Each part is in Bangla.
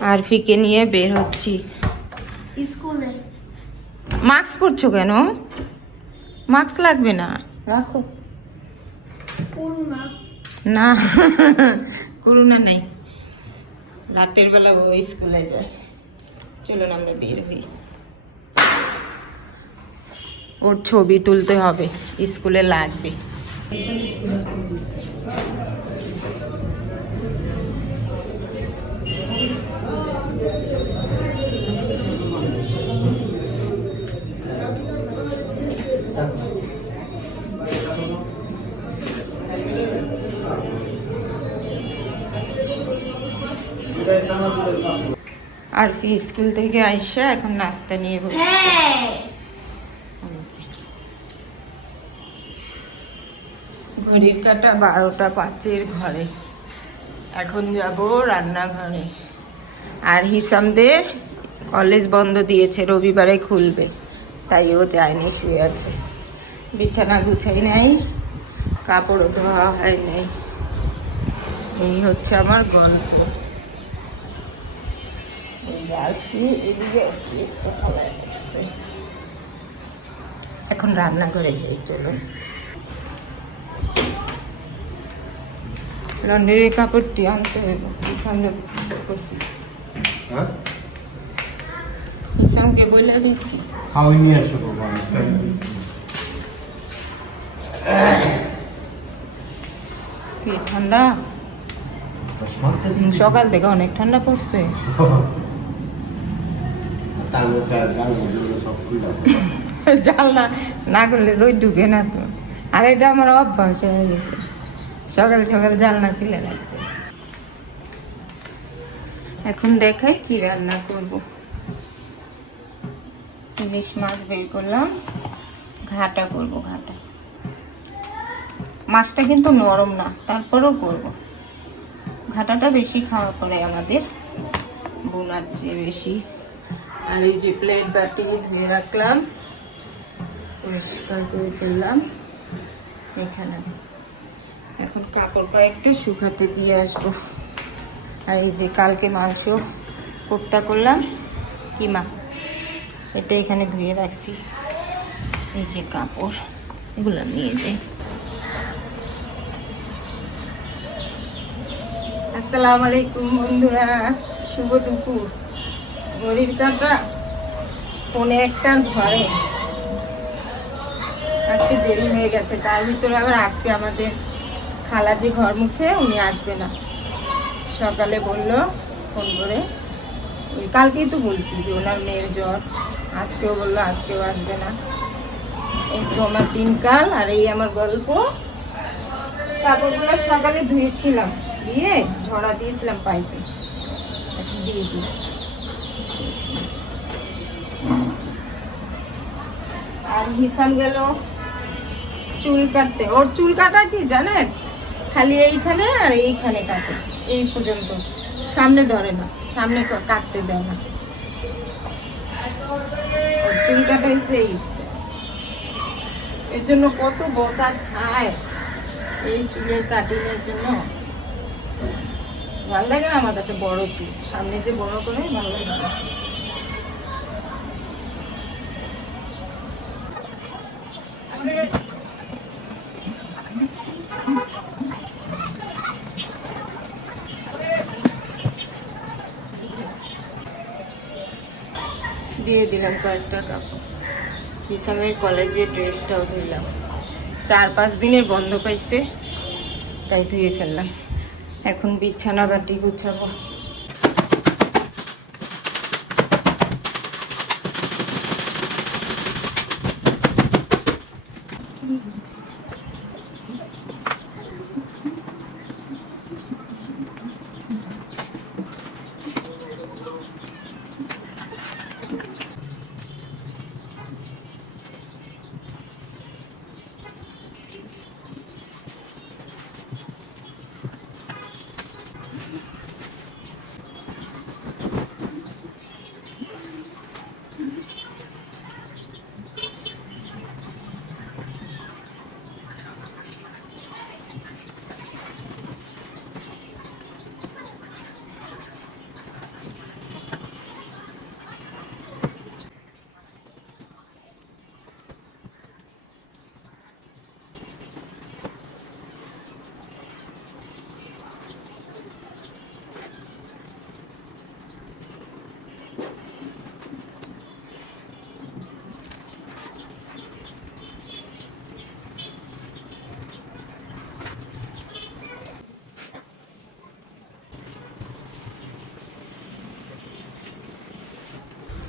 আরফিকে নিয়ে বের হচ্ছি। স্কুলে। মাস্ক পরছো কেন? মাস্ক লাগবে না। রাখো। না। করোনা নেই। রাতের বেলা ও স্কুলে যায়। চলুন আমরা বের হই। ওর ছবি তুলতে হবে। স্কুলে লাগবে। আর ফি স্কুল থেকে আইসা এখন নাস্তা নিয়ে বসে হ্যাঁ। ঘড়ির কাটা বারোটা পাঁচের ঘরে। এখন যাব রান্নাঘরে। আর হিসামদের কলেজ বন্ধ দিয়েছে রবিবারে খুলবে। তাই ও যায়নি শুয়ে আছে। বিছানা গুছাই নাই কাপড়ও ধোয়া হয় নাই। এই হচ্ছে আমার গল্প। এদিকে ফেলায় রাখছে। এখন রান্না করে যাই চলুন লন্ড্রির কাপড়টি আনতে হইব করছি হ্যাঁ ইসামকে বলে দিচ্ছি খাওয়াই নিয়ে ঠান্ডা সকাল থেকে অনেক ঠান্ডা পড়ছে খুললাম জানলা না করলে রোদ ঢুকে না তো। আর এটা আমার অভ্যাস হয়ে গেছে। সকাল সকাল জানলা খুলে রাখতে। এখন দেখাই কি রান্না করব। ইলিশ মাছ বের করলাম। ঘাটা করব ঘাটা। মাছটা কিন্তু নরম না, তারপরেও করব। ঘাটাটা বেশি খাওয়া পড়ে আমাদের বোনার চেয়ে বেশি আর এই যে প্লেট বাটি ধুয়ে রাখলাম। পরিষ্কার করে ফেললাম। এখানে এখন কাপড় কয়েকটা শুকাতে দিয়ে আসব। আর এই যে কালকে মাংস কোপ্তা করলাম। কিমা এটা এখানে ধুয়ে রাখছি। এই যে কাপড়, এগুলো নিয়ে যাই। আসসালামু আলাইকুম বন্ধুরা। শুভ দুপুর। ঘড়ির কাটা ফোনে একটা ঘরে। আজকে দেরি হয়ে গেছে, তার ভিতরে আবার আজকে আমাদের খালা যে ঘর মুছে, উনি আসবে না। সকালে বলল ফোন করে। ওই কালকেই তো বলছি যে ওনার মেয়ের জ্বর। আজকেও বলল, আজকেও আসবে না। এই তো আমার দিনকাল, আর এই আমার গল্প। কাপড়গুলো সকালে ধুয়েছিলাম, দিয়ে ঝরা দিয়েছিলাম পাইপে। দিয়ে দিই। হিসাম গেল চুল কাটতে। ওর চুল কাটা কি জানেন? খালি এইখানে আর এইখানে কাটে। এই পর্যন্ত। সামনে ধরে না। সামনে কাটতে দেয় না। ওর চুল কাটা হয়েছে এই। এর জন্য কত বকা খায় এই চুলের কাটিংয়ের জন্য। ভালো লাগে না আমার কাছে বড় চুল? সামনে যে বড় করে ভালো লাগে দিয়ে দিলাম কয়েকটা কাপড় বিসামের কলেজের ড্রেসটাও ধুইলাম। চার পাঁচ দিনের বন্ধ পাইছে, তাই ধুয়ে ফেললাম। এখন বিছানা বাটি গুছাবো।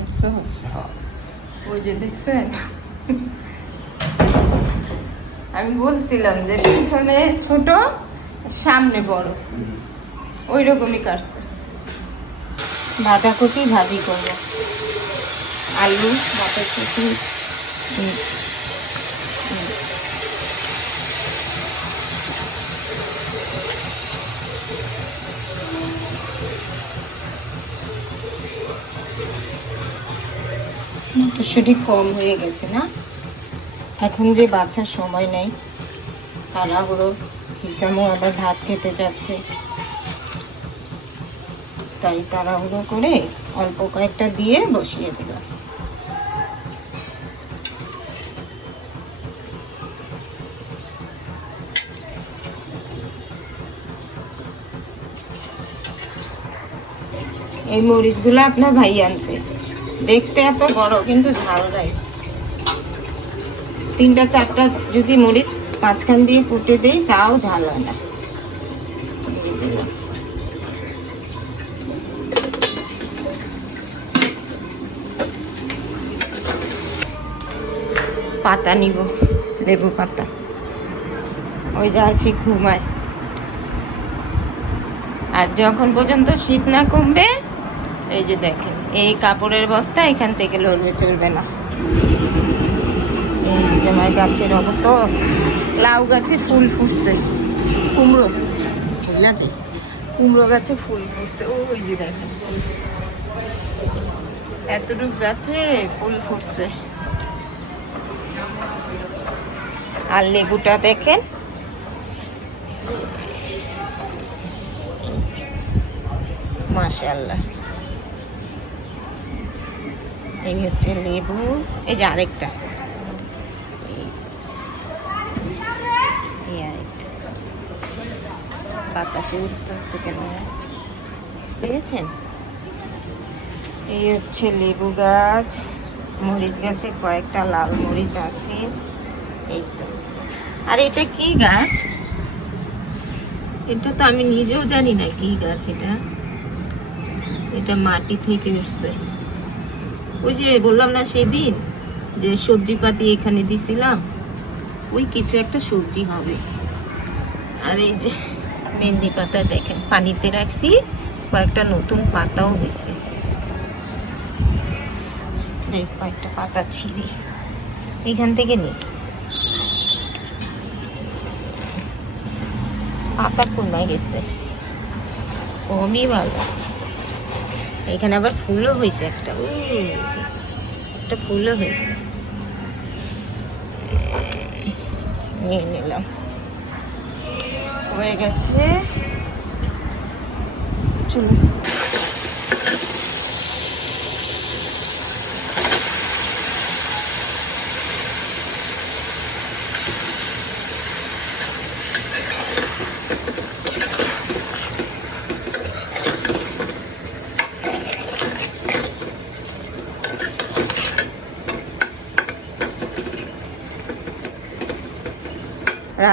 করছ ওই আমি বলছিলাম যে পিছনে ছোট, সামনে বড়। ওই রকমই কাটছে। বাঁধাকপি ভাজি করব। আলু, বাঁধাকপি মটরশুঁটি কম হয়ে গেছে না? এখন যে বাচ্চার সময় নেই, তাড়াহুড়ো, হিসামও আবার ভাত খেতে যাচ্ছে। তাই তাড়াহুড়ো করে অল্প কয়েকটা দিয়ে বসিয়ে দিলাম। এই মরিচগুলো আপনার ভাই আনছে। দেখতে এত বড়, কিন্তু ঝাল দেয়। তিনটা, চারটা যদি মরিচ মাঝখান দিয়ে ফুটে দেই, তাও ঝাল হয় না। পাতা নিব, লেবু পাতা। ওই আরফি ঘুমায়। আর যখন পর্যন্ত শীত না কমবে, এই যে দেখেন। এই কাপড়ের বস্তা, এখান থেকে লড়বে চলবে না। এই আমার গাছের অবস্থা লাউ গাছে ফুল ফুটছে। কুমড়ো, ফুল আছে? কুমড়ো গাছে ফুল ফুটছে ওই যে এতটুক গাছে ফুল ফুটছে। আর লেবুটা দেখেন। মাশাল্লাহ এই হচ্ছে লেবু, এই যে আরেকটা। এই যে, এই আরেকটা। বাতাসে উঠতেছে কেন? পেয়েছেন? এই হচ্ছে লেবু গাছ, মরিচ গাছে কয়েকটা লাল মরিচ আছে। এই তো। আর এটা কি গাছ? এটা তো আমি নিজেও জানি না কি গাছ এটা। এটা মাটি থেকে উঠছে। ওই যে বললাম না সেদিন যে সবজি পাতি এখানে দিছিলাম, ওই কিছু একটা সবজি হবে। আর এই যে মেহেন্দি পাতা দেখেন, পানিতে রাখছি, কয়েকটা নতুন পাতাও হয়েছে। কয়েকটা পাতা ছিঁড়ি এখান থেকে নিই পাতা কমে গেছে। কমই ভালো। এখানে আবার ফুলও হয়েছে একটা। একটা ফুলও হয়েছে। নিয়ে নিলাম। হয়ে গেছে। চলুন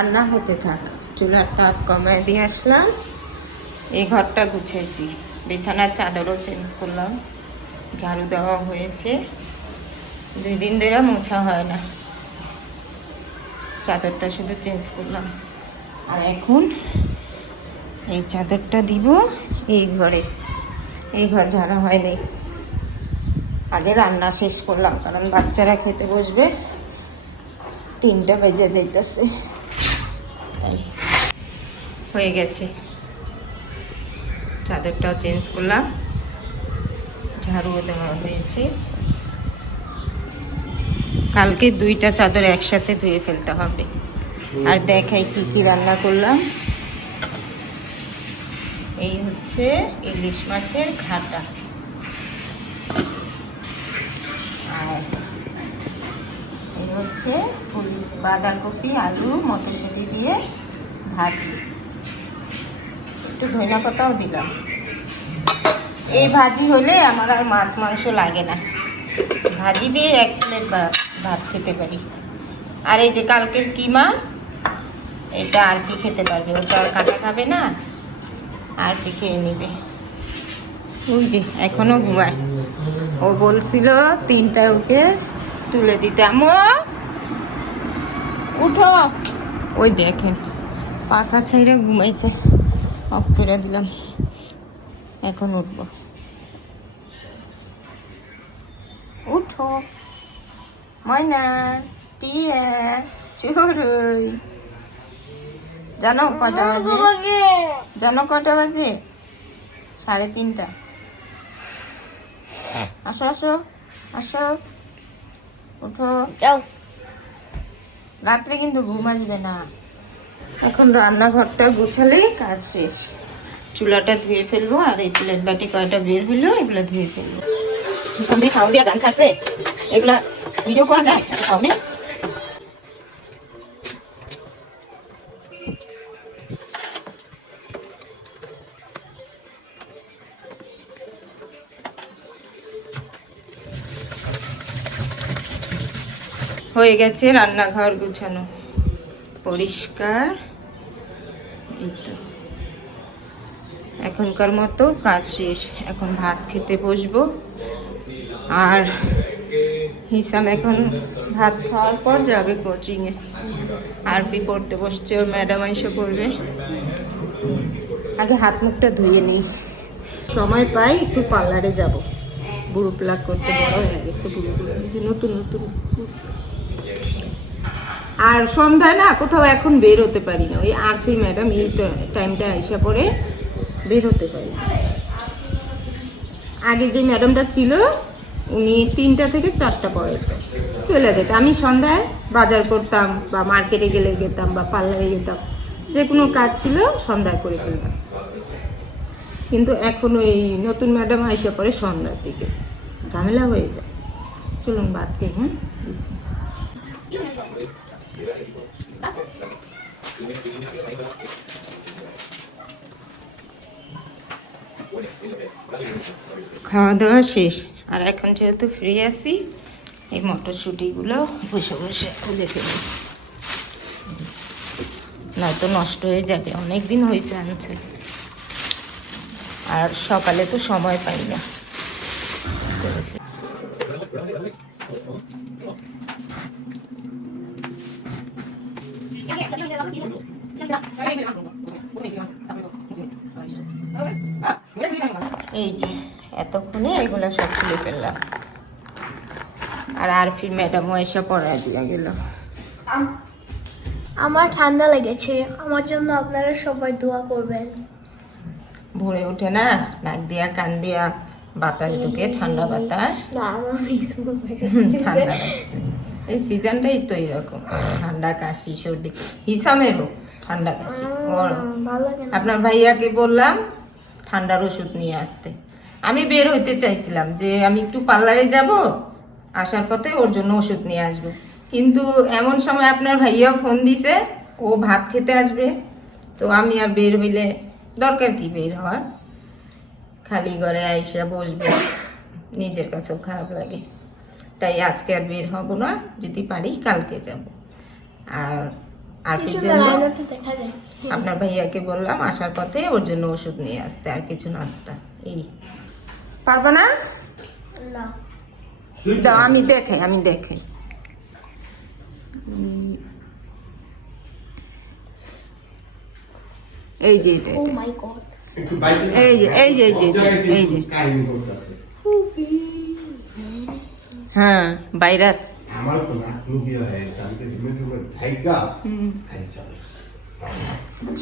রান্না হতে থাক। চুলার তাপ কমায় দিয়ে আসলাম। এই ঘরটা গুছাইছি। বিছানার চাদরও চেঞ্জ করলাম। ঝাড়ু দেওয়া হয়েছে। দুই দিন ধরে মোছা হয় না। চাদরটা শুধু চেঞ্জ করলাম। আর এখন এই চাদরটা দিব এই ঘরে। এই ঘর ঝাড়া হয়নি। আগে রান্না শেষ করলাম, কারণ বাচ্চারা খেতে বসবে। তিনটা বেজে যাইতেছে। হয়ে গেছে। চাদরটাও চেঞ্জ করলাম। ঝাড়ুও দেওয়া হয়েছে। কালকে দুইটা চাদর একসাথে ধুয়ে ফেলতে হবে। আর দেখাই কি কি রান্না করলাম। এই হচ্ছে ইলিশ মাছের ঘাটা। আর এই হচ্ছে ফুল বাঁধাকপি, আলু, মটরশুঁটি দিয়ে ভাজি। একটু ধনিয়া পাতাও দিলাম। এই ভাজি হলে আমার আর মাছ মাংস লাগে না। ভাজি দিয়ে এক প্লেট ভাত খেতে পারি। আর এই যে কালকের কিমা, এটা আর কি খেতে পারবে? ওটা আর কাটা খাবে না, আর কি খেয়ে নিবে? ওই যে, এখনও ঘুমায়। ও বলছিল তিনটায় ওকে তুলে দিতে। আমো উঠো। ওই দেখেন, পাখা ছাইরে ঘুমাইছে। অফ করে দিলাম। এখন উঠবো। উঠো। ময়না টিয়া চুরুই। জানো কটা বাজে? জানো কটা বাজে? সাড়ে তিনটা। আসো আসো আসো। উঠো। রাত্রে কিন্তু ঘুম আসবে না। এখন রান্নাঘরটা গুছালেই কাজ শেষ। চুলাটা ধুয়ে ফেলব আর এই প্লেট বাটি কয়টা বের হইল এগুলো ধুয়ে ফেলব। হয়ে গেছে রান্নাঘর গুছানো। পরিষ্কার। এই তো। এখনকার মতো কাজ শেষ। এখন ভাত খেতে বসবো। আর হিসাম এখন ভাত খাওয়ার পর যাবে কোচিংয়ে আরবি পড়তে বসছে ওর ম্যাডাম এসে পড়বে। আগে হাত মুখটা ধুয়ে নিই। সময় পাই একটু পার্লারে যাব। বুড়ো প্লাক করতে বড় হয়ে গেছে নতুন নতুন। আর সন্ধ্যায় না কোথাও এখন বের হতে পারি না ওই আরফি ম্যাডাম এই টাইমটা আইসা পরে বের হতে পারি আগে যে ম্যাডামটা ছিল, উনি তিনটা থেকে চারটা পরে চলে যেত। আমি সন্ধ্যায় বাজার করতাম বা মার্কেটে গেলে যেতাম বা পার্লারে যেতাম। যে কোনো কাজ ছিল সন্ধ্যায় করে ফেলতাম। কিন্তু এখন ওই নতুন ম্যাডাম আইসা পরে সন্ধ্যার দিকে। ঝামেলা হয়ে যায়। চলুন বাদ খেয়ে হ্যাঁ? খাওয়া দাওয়া শেষ। আর এখন যেহেতু ফ্রি আছি, এই মটরশুঁটিগুলো বসে বসে খুলে ফেলি নয়তো নষ্ট হয়ে যাবে অনেক দিন হয়েছে আনছে। আর সকালে তো সময় পাই না। এই যে এতক্ষণে এগুলো সব খুলে ফেললাম। আর আরফি ম্যাডামও এসে পড়া দিয়ে গেল। আমার ঠান্ডা লেগেছে আমার জন্য আপনারা সবাই দোয়া করবেন। ভোরে ওঠে না নাক দিয়া কান দিয়া বাতাস ঢুকে ঠান্ডা বাতাস। ঠান্ডা এই সিজনটাই তো এরকম। ঠান্ডা কাশি সর্দি হিসামেরও ঠান্ডা কাশি ওর আপনার ভাইয়াকে বললাম ঠান্ডার ওষুধ নিয়ে আসতে। আমি বের হইতে চাইছিলাম যে আমি একটু পার্লারে যাব আসার পথে ওর জন্য ওষুধ নিয়ে আসব। কিন্তু এমন সময় আপনার ভাইয়া ফোন দিছে ও ভাত খেতে আসবে। তো আমি আর বের হইলে দরকার কি বের হওয়ার? খালি ঘরে আইসা বসবো নিজের কাছেও খারাপ লাগে। তাই আজকে আর বের হব না যদি পারি কালকে যাব। আর আরফির জন্য যায়। আপনার ভাইয়াকে বললাম আসার পথে ওর জন্য ওষুধ নিয়ে আসতে আর কিছু নাস্তা। এই। পারব না? দাও আমি দেখাই আমি দেখাই এই যে এটা ও এটা। মাই গড একটু বাইরে এই যে, এই যে, এই যে, এই যে। হ্যাঁ। ভাইরাস। আমার তো নাক মুখি হয়ে আমি তো ঢাইকা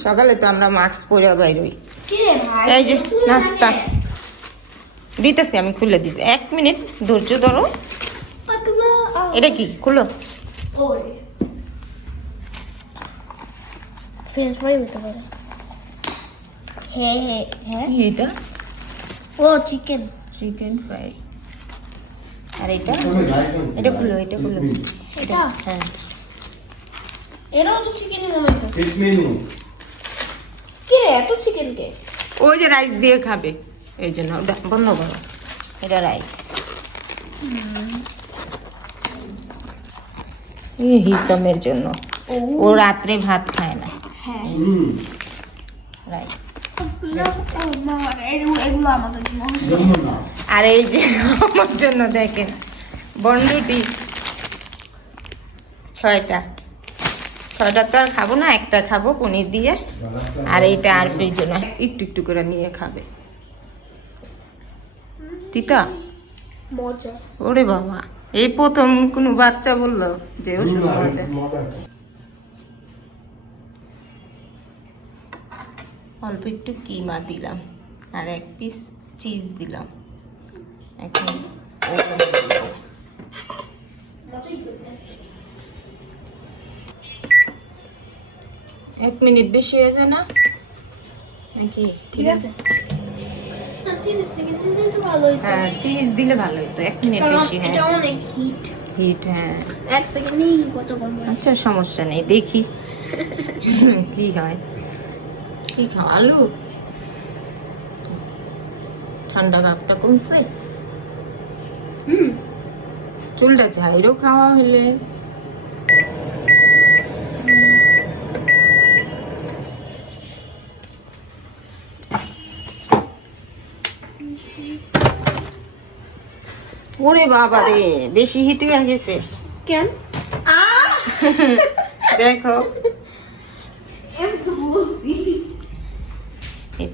সকালে তো আমরা মাস্ক পরে বাইরই কি রে ভাই? এই যে নাস্তা। দিতেছি আমি খুলে দিচ্ছি এক মিনিট ধৈর্য ধরো। এটা কি? খুলো। ফ্রেঞ্চ ফ্রাই হতে পারে। হ্যাঁ হ্যাঁ হ্যাঁ এটা? ও চিকেন চিকেন ফ্রাই আর এটা? এটা খুলো এটা খুলো। এটা? হ্যাঁ। এটাও তো চিকেনই মনে মেনু কি রে এত চিকেন কে? ওই যে রাইস দিয়ে খাবে। এই জন্য ওটা বন্ধ করো। এটা রাইস এই হিসামের জন্য। ও। ও রাত্রে ভাত খায় না। হ্যাঁ। রাইস আর এই যে আমার জন্য দেখেন বন্ধুটি। ছয়টা। ছয়টা তো আর খাব না একটা খাব পনির দিয়ে। আর এইটা আরফির জন্য একটু একটু করে নিয়ে খাবে। তিতা? ওরে বাবা এই প্রথম কোনো বাচ্চা বলল যে ওষুধ মজা। অল্প একটু কিমা দিলাম আর এক পিস চিজ দিলাম। এখন ওভেনে। এক মিনিট বেশি হয়ে যায় না? নাকি? ঠিক আছে। হ্যাঁ তিরিশ দিলে ভালো হতো। এক মিনিট বেশি হ্যাঁ। এটা অনেক হিট হিট হ্যাঁ। এক সেকেন্ডেই কত কম। আচ্ছা সমস্যা নেই দেখি। কি হয়। কি খাও আলু? ঠান্ডা ভাবটা কমছে। হুম। চুলটা ঝাইরও খাওয়া হলে। ওরে বাবা রে বেশি হিট হয়ে গেছে। কেন? দেখো।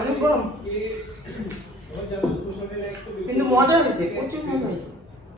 অনেক গরম। কিন্তু মজা হয়েছে প্রচুর মজা হয়েছে।